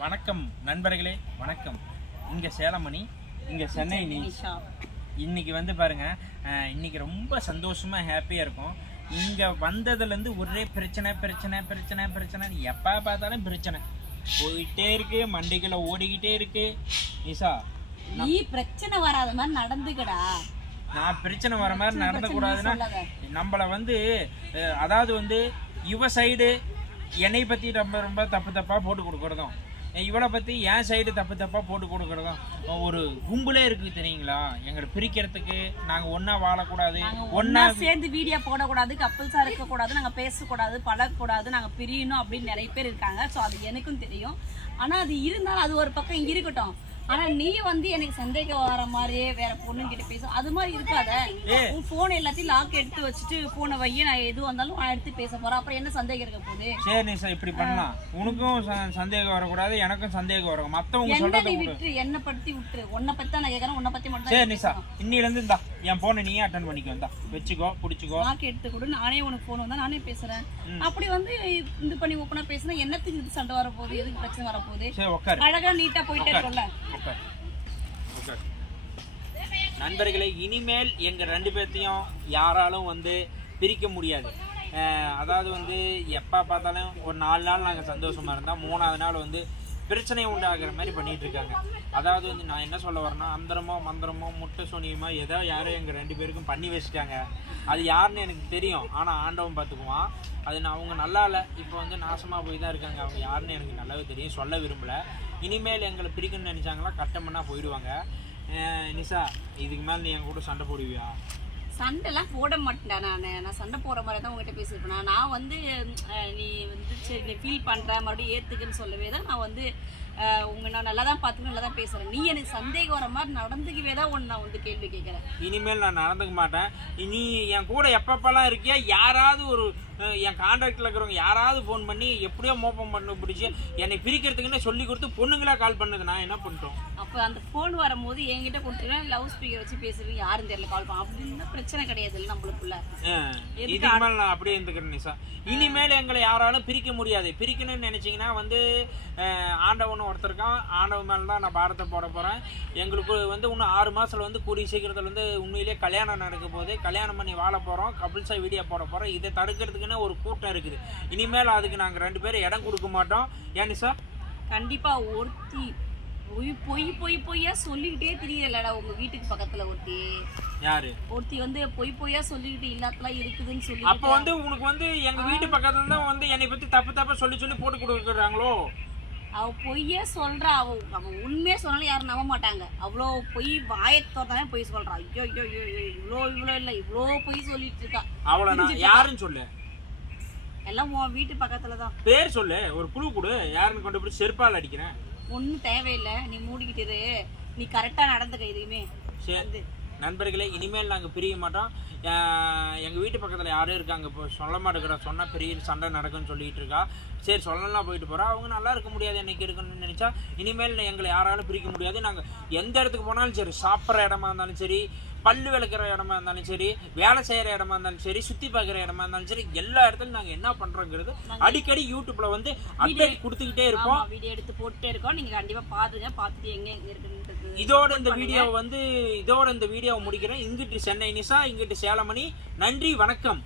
வணக்கம் நண்பர்களே, வணக்கம். இங்கே சேலமணி, இங்கே சென்னை நிஷா. இன்னைக்கு வந்து பாருங்க, இன்னைக்கு ரொம்ப சந்தோஷமா ஹாப்பியாக இருக்கும். இங்கே வந்ததுலேருந்து ஒரே பிரச்சனை பிரச்சனை பிரச்சனை பிரச்சனை, எப்போ பார்த்தாலும் பிரச்சனை போயிட்டே இருக்கு, மண்டிகளை ஓடிக்கிட்டே இருக்கு. நிஷா, நீ பிரச்சனை வராத மாதிரி நடந்துக்கடா. நான் பிரச்சனை வர மாதிரி நடந்தக்கூடாதுன்னா நம்மளை வந்து, அதாவது வந்து இவ சைடு என்னை பற்றி ரொம்ப ரொம்ப தப்பாக போட்டு கொடுக்குறதும், இவளை பற்றி என் சைடு தப்பாக போட்டு கொடுக்குறதும் ஒரு கும்பலே இருக்குது தெரியுங்களா. எங்களை பிரிக்கிறதுக்கு நாங்கள் ஒன்றா வாழக்கூடாது, ஒன்றா சேர்ந்து வீடியோ போடக்கூடாது, கப்பல்ஸாக இருக்கக்கூடாது, நாங்கள் பேசக்கூடாது, பழகக்கூடாது, நாங்கள் பிரியணும் அப்படின்னு நிறைய பேர் இருக்காங்க. ஸோ அது எனக்கும் தெரியும். ஆனால் அது இருந்தாலும் அது ஒரு பக்கம் இருக்கட்டும். ஆனா நீ வந்து எனக்கு சந்தேகம் வர மாதிரியே வேற பொண்ணுங்கிட்ட பேசும், அது மாதிரி இருக்காத. உன் போன் எல்லாத்தையும் லாக் எடுத்து வச்சுட்டு போன வைய, நான் எது வந்தாலும் எடுத்து பேச போறேன். அப்புறம் என்ன சந்தேகம் இருக்க போகுது? சரி நிஷா, இப்படி பண்ணலாம். உனக்கும் சந்தேகம் வரக்கூடாது, எனக்கும் சந்தேகம் வரும். மத்தவங்க சொல்றதை விட்டு என்ன பத்தி விட்டுரு. உன்னை பத்தி தான் நான் கேட்கறேன், உன்னை பத்தி மட்டும். சரி நிஷா, இன்னில இருந்து இந்தா என் போனை நீயே அட்டன் பண்ணிக்கோ, இந்தா வச்சுக்கோ, பிடிச்சிக்கோ. லாக் எடுத்து கொடு, நானே உனக்கு போன் வந்தா நானே பேசுறேன். அப்படி வந்து இது பண்ணி ஓப்பனா பேசினா என்னத்துக்கு இது சண்டை வரப்போகுது, எதுக்கு பிரச்சனை வரப்போகுது? சரி உட்காரு, அழகா நீட்டா போயிட்டே இருக்கும்ல. நண்பர்களே, இனிமேல் எங்கள் ரெண்டு பேர்த்தையும் யாராலும் வந்து பிரிக்க முடியாது. அதாவது வந்து எப்போ பார்த்தாலும் ஒரு 4 நாள் நாங்கள் சந்தோஷமாக இருந்தால் 3ஆவது நாள் வந்து பிரச்சனையை உண்டாகிற மாதிரி பண்ணிகிட்டு இருக்காங்க. அதாவது வந்து நான் என்ன சொல்ல வரேன்னா, அந்தரமோ மந்திரமோ முட்டை சோனியமோ ஏதோ யாரும் எங்கள் 2 பேருக்கும் பண்ணி வச்சுட்டாங்க. அது யாருன்னு எனக்கு தெரியும், ஆனால் ஆண்டவன் பார்த்துக்குவான். அது நான் அவங்க நல்லா இல்லை, இப்போ வந்து நாசமாக போய் தான் இருக்காங்க. அவங்க யாருன்னு எனக்கு நல்லாவே தெரியும், சொல்ல விரும்பலை. இனிமேல் எங்களை பிரிக்கணும்னு நினச்சாங்களா கட்டம் பண்ணால் போயிடுவாங்க. நிஷா, இதுக்கு மேலே நீ என் கூட சண்டை போடுவியா? சண்டைலாம் போட மாட்டேன்டா. நான் சண்டை போடுற மாதிரி தான் உங்ககிட்ட பேசியிருப்பேன். நான் வந்து நீ வந்து சரி நீ ஃபீல் பண்ணுற மறுபடியும் ஏற்றுக்குன்னு சொல்லவே தான் நான் வந்து நான் நல்லா தான் பார்த்துக்கணும், நல்லா தான் பேசுகிறேன். நீ எனக்கு சந்தேகம் வர மாதிரி நடந்துக்கவே தான் ஒன்று நான் வந்து கேள்வி கேட்குறேன். இனிமேல் நான் நடந்துக்க மாட்டேன். நீ என் கூட எப்பப்பெல்லாம் இருக்கியா, யாராவது ஒரு என் கான்டாக்டில் இருக்கிறவங்க யாராவது ஃபோன் பண்ணி எப்படியோ மோப்பம் பண்ண பிடிச்சி என்னை பிரிக்கிறதுக்குன்னு சொல்லி கொடுத்து பொண்ணுங்களா கால் பண்ணது, நான் என்ன பண்ணிட்டோம்? அப்போ அந்த ஃபோன் வரும்போது என்கிட்ட கொடுத்துருவேன், லவ் ஸ்பீக்கர் வச்சு பேசுறீங்க, யாரும் தெரியல கால் பண்ண அப்படின்னு பிரச்சனை கிடையாது இல்லை நம்மளுக்குள்ள. இதுக்கு மேலே நான் அப்படியே இருந்துக்கிறேன் நிஷா. இனிமேல் எங்களை யாராலும் பிரிக்க முடியாது. பிரிக்கணும்னு நினச்சிங்கன்னா வந்து ஆண்டவன் ஒருத்தருக்கான், ஆண்டவன் மேலே தான் நான் பாரத்தை போட போகிறேன். எங்களுக்கு வந்து இன்னும் 6 மாதத்தில் வந்து கூடிய சீக்கிரத்தில் வந்து உண்மையிலேயே கல்யாணம் நடக்க போகுது. கல்யாணம் பண்ணி வாழ போகிறோம், கபிள்ஸாக வீடியோ போட போகிறோம். இதை தடுக்கிறதுக்குன்னு ஒரு கூட்டம் இருக்குது. இனிமேல் அதுக்கு நாங்கள் 2 பேரும் இடம் கொடுக்க மாட்டோம். ஏன் நிஷா? கண்டிப்பாக. ஒருத்தி பொய்யா சொல்லிக்கிட்டே தெரியலடா உங்க வீட்டுக்கு பக்கத்துல ஒருத்தி. யாரு? ஒருத்தி வந்து பொய்யா சொல்லிக்கிட்டு இல்லாதலாம் இருக்குதுன்னு சொல்லி. அப்ப வந்து உனக்கு வந்து எங்க வீட்டு பக்கத்துல தான் வந்து என்னை பத்தி தப்பா சொல்லி போட்டு கொடுக்குறாங்களோ? அவ பொய்யே சொல்றா. அவ உண்மையே சொன்னாலும் யாரும் நம்ப மாட்டாங்க. அவ்வளோ பொய் வாயத்தோடனே பொய் சொல்றா. ஐயோ ஐயோ இவ்வளோ இல்லை, இவ்வளோ பொய் சொல்லிட்டு இருக்கா. அவளை நான் யாருன்னு சொல்லு? எல்லாம் உன் வீட்டு பக்கத்துல தான். பேர் சொல்லு, ஒரு குழு கொடு, யாருன்னு கொண்டு போய் செருப்பால் அடிக்கிறேன். ஒன்றும் தேவையில்லை, நீ மூடிக்கிட்டு நீ கரெக்டாக நடந்துக்க எதுவுமே. சரி நண்பர்களே, இனிமேல் நாங்கள் பிரிய மாட்டோம். எங்கள் வீட்டு பக்கத்தில் யாரும் இருக்காங்க, இப்போ சொல்ல மாட்டேங்கிறா, சொன்னால் பெரிய சண்டை நடக்குன்னு சொல்லிகிட்டு இருக்கா. சரி சொல்லலாம் போயிட்டு போகிறா. அவங்க நல்லா இருக்க முடியாது, என்னைக்கு இருக்குன்னு நினச்சா இனிமேல் எங்களை யாராலும் பிரிக்க முடியாது. நாங்கள் எந்த இடத்துக்கு போனாலும் சரி, சாப்பிட்ற இடமா இருந்தாலும் சரி, பல்லு விளக்குற இடமா இருந்தாலும் சரி, வேலை செய்கிற இடமா இருந்தாலும் சரி, சுற்றி பார்க்குற இடமா இருந்தாலும் சரி, எல்லா இடத்துலையும் நாங்கள் என்ன பண்ணுறோங்கிறது அடிக்கடி யூடியூப்பில் வந்து அப்டேட் கொடுத்துக்கிட்டே இருக்கோம். வீடியோ எடுத்து போட்டுட்டே இருக்கோம். நீங்கள் கண்டிப்பாக பார்த்துட்டு எங்கே இருக்குன்றது. இதோட இந்த வீடியோவை முடிக்கிறேன். இங்கிட்டு சென்னை நிஷா, இங்கிட்டு சேலமணி. நன்றி, வணக்கம்.